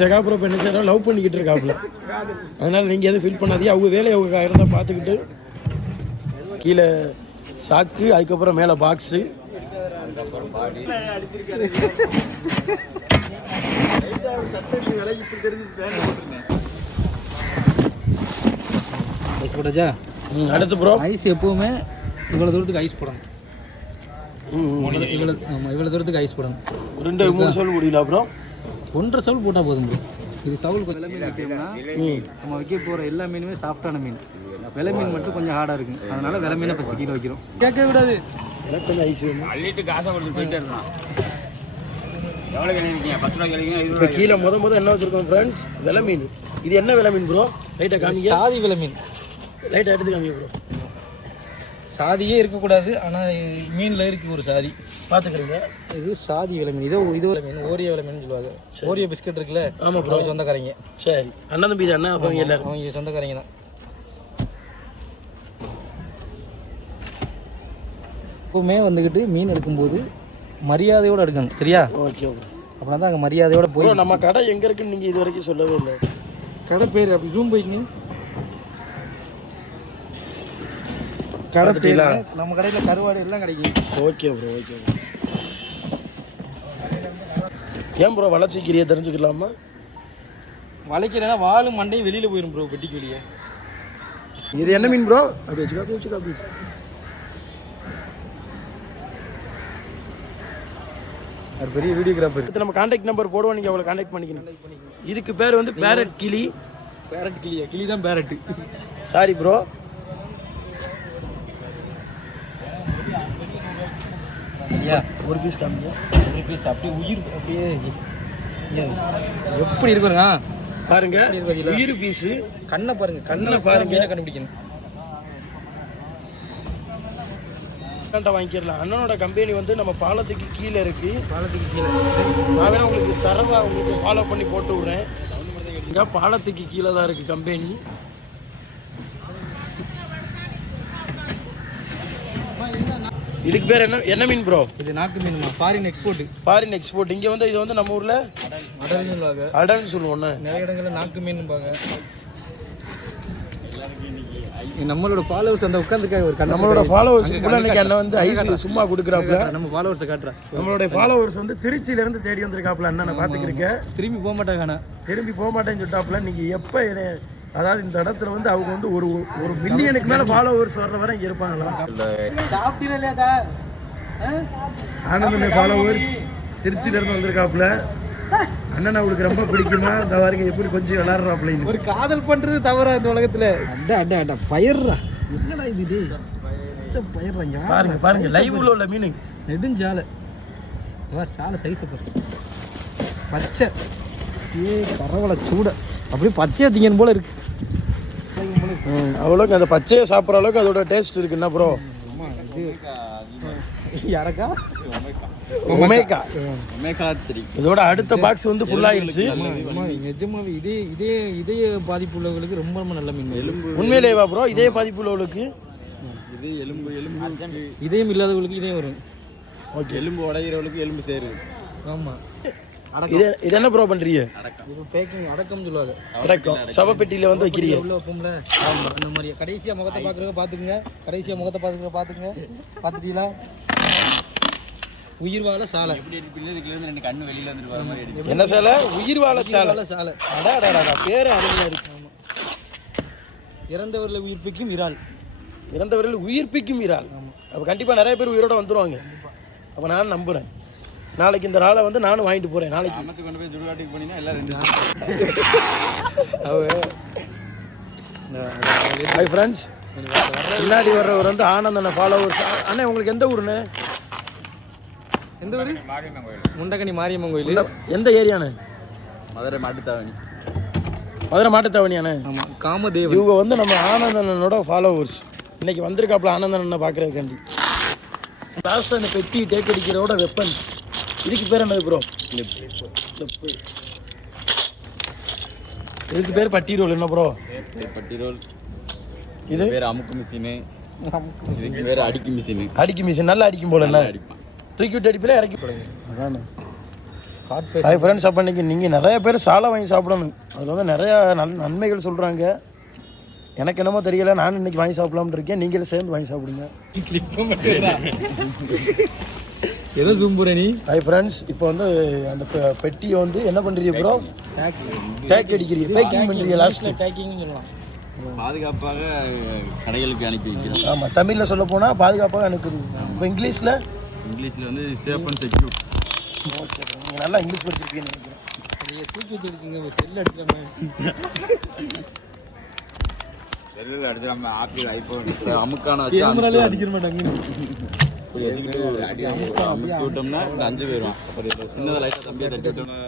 ஜெகாபுரம் பெண்ணு சேர லவ் பண்ணிக்கிட்டு இருக்காப்புல. அதனால நீங்க எதுவும் ஃபீல் பண்ணாதீங்க. அவங்க வேலையை அவங்க இருந்தா பார்த்துக்கிட்டு கீழே சாக்கு, அதுக்கப்புறம் மேலே பாக்ஸு, அடுத்து ப்ரோ ஐஸ் எப்பவுமே இவ்வளோ தூரத்துக்கு ஐஸ் போடணும். இவ்வளோ தூரத்துக்கு ஐஸ் போடணும். 2-3 சவுல் முடியல அப்புறம் 1.5 சவுல் போட்டால் போதும் ப்ரோ. இது சவுல் வெலை மீன் வைக்கணும்னா நம்ம வைக்க போகிற எல்லா மீனுமே சாஃப்டான மீன். வெலை மீன் மட்டும் கொஞ்சம் ஹார்டாக இருக்கும். அதனால வெலை மீனை ஃபஸ்ட்டு கீழே வைக்கிறோம். கேட்க விடாது. எனக்கு ஐஸ் வேணும். அள்ளிட்டு காசை கொடுத்து போயிட்டே இருக்கலாம். எவ்வளோ கிடைக்கிறீங்க? 10 ரூபா கிடைக்கும். இப்போ கீழே முத என்ன வச்சுருக்கோம் ஃப்ரெண்ட்ஸ்? வெலை மீன். இது என்ன வெலை மீன் ப்ரோ? லைட்டாக காமிங்க. சாதி வெலை மீன். லைட்டாக எடுத்து காமிங்க ப்ரோ. சாதியே இருக்கக்கூடாது, ஆனால் மீனில் இருக்குது ஒரு சாதி. பார்த்துக்கிறீங்க. இது சாதி வெலை மீன். இது வெலை மீன், ஓரிய வெலை மீன் சொல்லுவாங்க. ஓரிய பிஸ்கட் இருக்குல்ல? ஆமாம் ப்ரோ, சொந்தக்காரங்க. சரி, அண்ணன் தம்பி அண்ணா அவங்க எல்லாரும் அவங்க சொந்தக்காரங்க தான். எப்பவுமே வந்துக்கிட்டு மீன் எடுக்கும்போது மரியாதையோடு எடுக்கணும், சரியா? Okay okay. அப்படின்னா தான் அங்கே மரியாதையோட போய். நம்ம கடை எங்கே இருக்குன்னு நீங்கள் இது வரைக்கும் சொல்லவே இல்லை. கடை பேர் அப்படி ஜூம் போய்க்கிங்க. கடை பேர் நம்ம கடையில் கருவாடு எல்லாம் கிடைக்கும். Okay bro, okay bro. ஏன் ப்ரோ வளர்ச்சிக்கிறிய தெரிஞ்சுக்கலாமா? வளைக்கிறேன்னா வாலும் மண்டையும் வெளியில் போயிடும் ப்ரோ, பெட்டிக்கு வெளியே. இது என்ன மீன் ப்ரோ? அப்படி வச்சுக்கா. அது பெரிய வீடியோகிராஃபர். நம்ம கான்டாக்ட் நம்பர் போடுவோம், நீங்கள் அவளை கான்டாக்ட் பண்ணிக்கணும். இதுக்கு பேர் வந்து பேரட் கிளி. பேரட் கிளியா? கிளி தான் பேரட்டு. Sorry bro. ஒரு பீஸ் காமிங்க. ஒரு பீஸ் அப்படியே உயிர் அப்படியே எப்படி இருக்குங்க பாருங்க. உயிர் பீஸு. கண்ணை பாருங்க, கண்ணை பாருங்க, கண்டுபிடிக்கணும். வாங்கிக்கலாம். அண்ணனோட கம்பெனி வந்து நம்ம பாலத்துக்கு கீழே இருக்கு. பாலத்துக்கு கீழே நான் வேணா உங்களுக்கு தரவா உங்களுக்கு ஃபாலோ பண்ணி போட்டு விடுறேன். இங்கே பாலத்துக்கு கீழே தான் இருக்கு கம்பெனி. இதுக்கு பேர் என்ன மீன் ப்ரோ? இது நாக்கு மீன். Foreign export. இங்கே வந்து இது வந்து நம்ம ஊரில் அடல்னு சொல்லுவோம். நிறைய இடங்களில் நாக்கு மீன் பாங்க. நம்மளோட ஃபாலோவர்ஸ் அந்த உட்காந்துருக்காங்க. ஒரு நம்மளோட ஃபாலோவர்ஸ் இன்னைக்கு அண்ணன் வந்து ஐஸ் சும்மா கொடுக்குறாப்புல. நம்ம ஃபாலோவர்ஸை காட்டுறேன். நம்மளுடைய ஃபாலோவர்ஸ் வந்து திருச்சியில இருந்து தேடி வந்திருக்காப்புல. அண்ணனை பார்த்துக்கிறீங்க. திரும்பி போக மாட்டாங்க. திரும்பி போக மாட்டேன்னு சொல்லிட்டாப்புல. நீங்க எப்போ அதாவது இந்த இடத்துல வந்து அவங்க வந்து ஒரு மில்லியனுக்கு மேல ஃபாலோவர்ஸ் வர்ற வரை இங்க இருப்பாங்களா? ஆனந்தன் ஃபாலோவர்ஸ் திருச்சியில இருந்து வந்திருக்காப்புல. அண்ணன் அவங்களுக்கு ரொம்ப பிடிக்குமா? இந்த வாரிங்க எப்படி கொஞ்சம் விளாடுறாப்புல. ஒரு காதல் பண்றது தவறா இந்த உலகத்துல? அட பயிர்றா. என்னடா இது? பாருங்க லைவ்ல உள்ள மீன். நெடுஞ்சாலை சாலை சைஸ் பச்சை. பரவல சூட அப்படியே பச்சையா திங்கன்னு போல இருக்கு. அவ்வளோக்கு அந்த பச்சையை சாப்பிட்ற அளவுக்கு அதோட டேஸ்ட் இருக்கு. என்ன ப்ரோ? யாரக்கா? ஒமேகா 3. இதோட அடுத்த பாக்ஸ் வந்து ஃபுல் ஆயிடுச்சு. நிஜமாவே இதே பாதிப்பு உள்ளவங்களுக்கு ரொம்ப ரொம்ப நல்ல மீன். உண்மையிலேவா ப்ரோ? இதே பாதிப்பு உள்ளவங்களுக்கு இதயம் இல்லாதவங்களுக்கு இதே வரும். ஓகே. எலும்பு உடைகிறவங்களுக்கு எலும்பு சேரு. ஆமா. இது என்ன ப்ரோ பண்றீங்க? இது பேக்கிங் அடக்கம் சொல்லுவாங்க. அடக்கம் சவப்பெட்டியில வந்து வைக்கிறீங்க. உள்ள வைப்போம்ல. ஆமா, அந்த மாதிரி. கடைசியா முகத்தை பாக்குறத பாத்துக்கங்க. பாத்துட்டீங்களா? உயிர் வாழ சாலை. எப்படி பிள்ளைகளுக்கு 2 கண்ணு வெளியில வந்துட்டு வர மாதிரி இருக்கு. என்ன சாலை? உயிர் வாழ சாலை. அடடடடா, பேரு அருமையா இருக்கு. இறந்தவர்களை உயிர்ப்பிக்கும் இறால். அப்ப கண்டிப்பா நிறைய பேர் உயிரோட வந்துருவாங்க. அப்ப நான் நம்புறேன். நாளைக்கு இந்த நாளை வந்து நானும் வாங்கிட்டு போறேன். நாளைக்கு அமைச்சு கொண்டு போய் சுடுகாட்டுக்கு போனீங்கன்னா எல்லாம் 2 ஹாய் ஃப்ரெண்ட்ஸ். பின்னாடி வர்றவர் வந்து ஆனந்தன ஃபாலோவர்ஸ். அண்ணே உங்களுக்கு எந்த ஊருன்னு? எந்த ஊரு? முண்டகனி மாரியம்மன் கோயில். எந்த ஏரியாண்ணே? மதுரை மாட்டுத்தாவணியாண்ணே? ஆமா, காமதேவ். இவங்க வந்து நம்ம ஆனந்தனோட ஃபாலோவர்ஸ். இன்னைக்கு வந்திருக்காப்புல ஆனந்தன பார்க்கறதுக்காண்டி. லாஸ்ட் அந்த பெட்டி டேக் அடிக்கிறோட வெப்பன். இதுக்கு பேர் என்னது ப்ரோ? இதுக்கு பேர் பட்டி ரோல். என்ன ப்ரோ? பட்டி ரோல். இது பேர் அமுக்கு மிஷின். இதுக்கு பேர் அடிக்கு மிஷின். நல்லா அடிக்கும் போல. என்ன தூக்கி விட்டு அடிப்பில இறக்கி போடுங்க. அதானே ஹாய் ஃப்ரெண்ட்ஸ், அப்போ இன்னைக்கு நீங்கள் நிறைய பேர் சாலை வாங்கி சாப்பிடணும். அதில் வந்து நிறையா நன்மைகள் சொல்கிறாங்க. எனக்கு என்னமோ தெரியல, நான் இன்னைக்கு வாங்கி சாப்பிடலாம்னு இருக்கேன். நீங்களும் சேர்ந்து வாங்கி சாப்பிடுங்க. ஏதோ ஜூம்புற நீ. ஹாய் ஃப்ரெண்ட்ஸ், இப்போ வந்து அந்த பெட்டியை வந்து என்ன பண்ணுறீங்க ப்ரோ? டேக் அடிக்கிறீங்க, பேக்கிங் பண்ணுறீங்க. லாஸ்ட் பேக்கிங்னு சொல்லலாம். பாதுகாப்பாக கடைகளுக்கு அனுப்பி வைக்கிறோம். ஆமாம், தமிழில் சொல்ல போனால் பாதுகாப்பாக அனுப்புறீங்க. இப்போ இங்கிலீஷில் வந்து சேஃப் அண்ட் செக்யூர். ஓகே, நீங்கள் நல்லா இங்கிலீஷ் படிச்சிருக்கீங்கன்னு நினைக்கிறேன். நீங்கள் தூக்கி வச்சிருக்கீங்க செல் அடிக்கிற செல்லில் அடிச்சு நம்ம ஆப்பிள் ஐஃபோன் அமுக்கான கேமராலே அடிக்கிற மாட்டாங்க. விட்டோம்னா 5 போயிடுவான். அப்புறம் சின்னதாக லைட்டாக தம்பியை தட்டி விட்டோம்னா